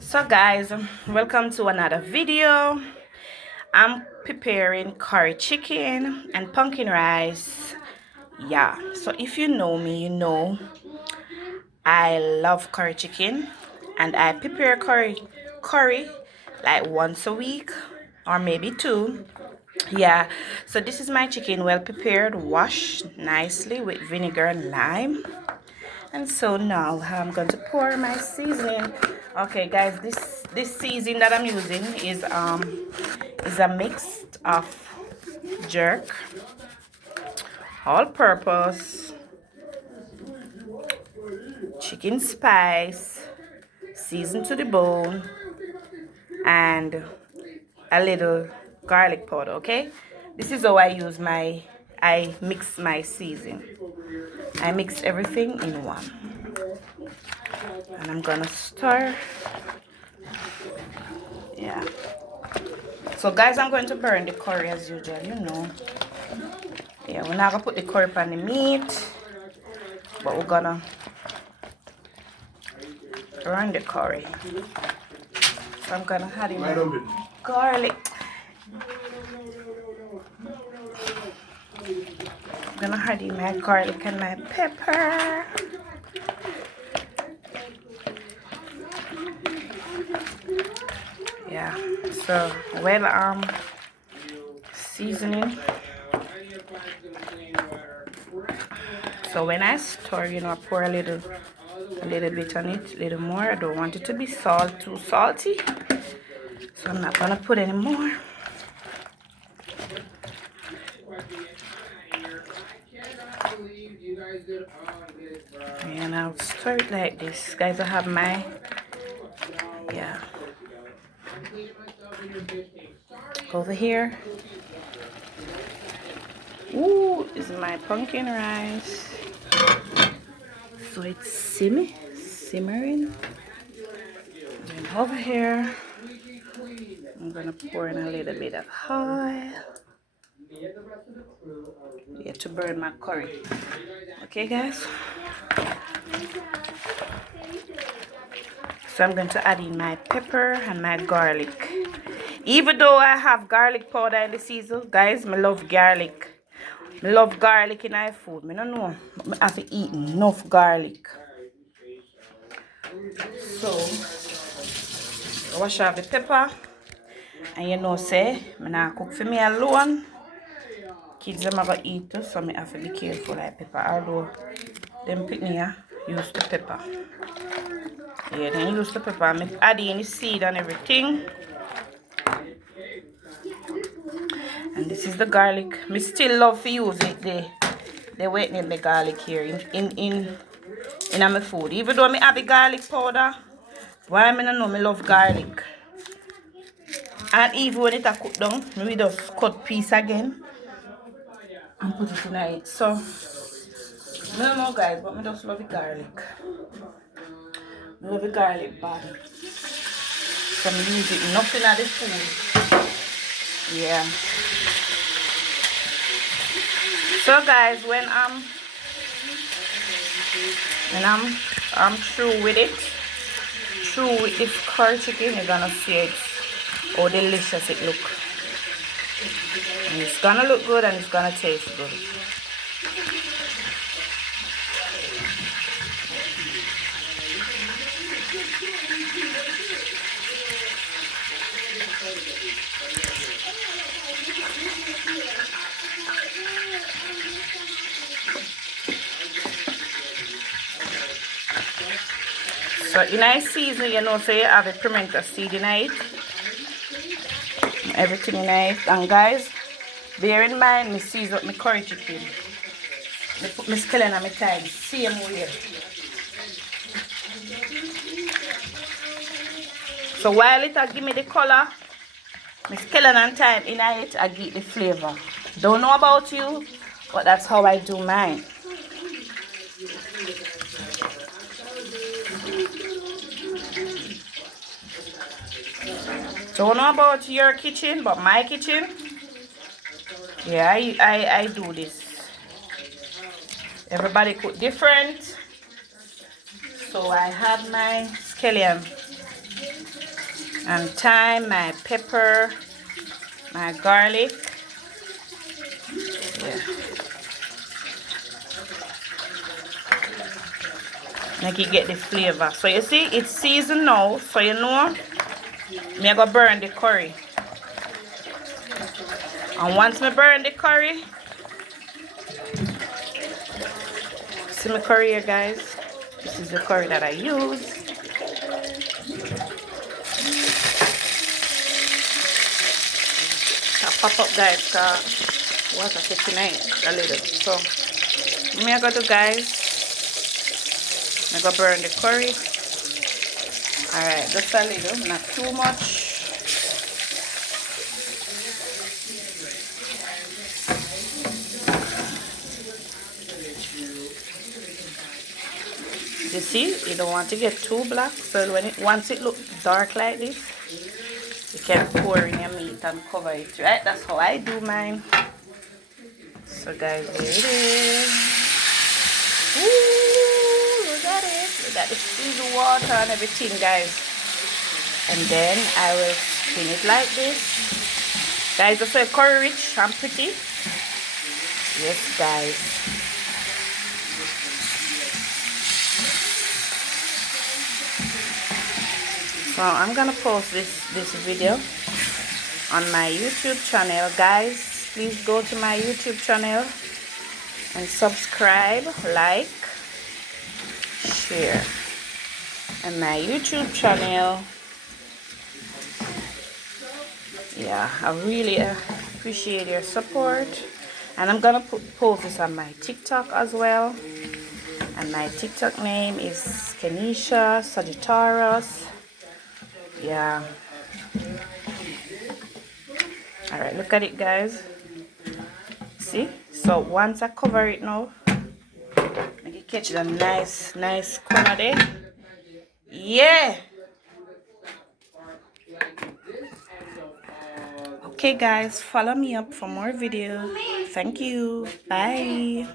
So guys, welcome to another video. I'm preparing curry chicken and pumpkin rice. Yeah, so if you know me, you know I love curry chicken and I prepare curry like once a week or maybe two. Yeah, so this is my chicken, well prepared, washed nicely with vinegar and lime. And so now I'm going to pour my seasoning. Okay guys, this seasoning that I'm using is a mix of jerk, all purpose, chicken spice, seasoned to the bone, and a little garlic powder. Okay, this is how I mix my seasoning. I mix everything in one, and I'm gonna stir. Yeah, so guys, I'm going to burn the curry as usual, you know. Yeah, we're not gonna put the curry on the meat, but we're gonna burn the curry. So I'm gonna add in my garlic. I'm gonna add in my garlic and my pepper. Yeah, so well seasoning. So when I stir, you know, I pour a little bit on it, a little more. I don't want it to be too salty, so I'm not gonna put any more. And I'll stir it like this, guys. I have my over here. Ooh, is my pumpkin rice. So it's simmering. And over here, I'm gonna pour in a little bit of oil. Yeah, to burn my curry. Okay, guys. So I'm going to add in my pepper and my garlic. Even though I have garlic powder in the season, guys, I love garlic. I love garlic in my food. I don't know, but I have to eat enough garlic. So I wash off the pepper. And you know, say, I not cook for me alone. Kids them gonna eat too, so I have to be careful like pepper. Although them pick me use the pepper. Yeah, then use the pepper. I add in the seed and everything. And this is the garlic. I still love to use it. They whiten the garlic here in my food. Even though I have the garlic powder, why I don't know I love garlic. And even when it a cook down, we just cut piece again and put it in it. So I don't know guys, but I just love the garlic. I love the garlic bad. So I use it enough in the food. Yeah. So guys, when I'm through with it, through with this curry chicken, you're gonna see it how delicious it look. And it's gonna look good and it's gonna taste good. So in a season, you know, so you have a pimento seed in it, everything in it. And guys, bear in mind, me season up my curry chicken. I put my scallion on my thyme, same way. So while it give me the color, my scallion and thyme in it, I get the flavor. Don't know about you, but that's how I do mine. Don't know about your kitchen, but my kitchen, yeah, I do this. Everybody cook different. So I have my scallion and thyme, my pepper, my garlic. Yeah. Make it get the flavor. So you see, it's seasoned now. So you know, me I go burn the curry. And once me burn the curry, see my curry here, guys. This is the curry that I use. I pop up, guys, cause water taking it a little. So me I go to, guys. I go burn the curry. Alright, just a little, not too much. You see, you don't want to get too black. So once it looks dark like this, you can pour in your meat and cover it. Right? That's how I do mine. So guys, here it is. Ooh, look at it. Look at the seasoned water and everything, guys. And then I will spin it like this. Guys, just say curry rich and pretty. Yes, guys. So I'm gonna post this video on my YouTube channel, guys. Please go to my YouTube channel and subscribe, like, share. And my YouTube channel, yeah, I really appreciate your support. And I'm gonna post this on my TikTok as well. And my TikTok name is Kenisha Sagittarius. Yeah. Alright, look at it, guys. See? So once I cover it now, make it catch the nice corner there. Yeah. Okay, guys, follow me up for more videos. Thank you. Bye.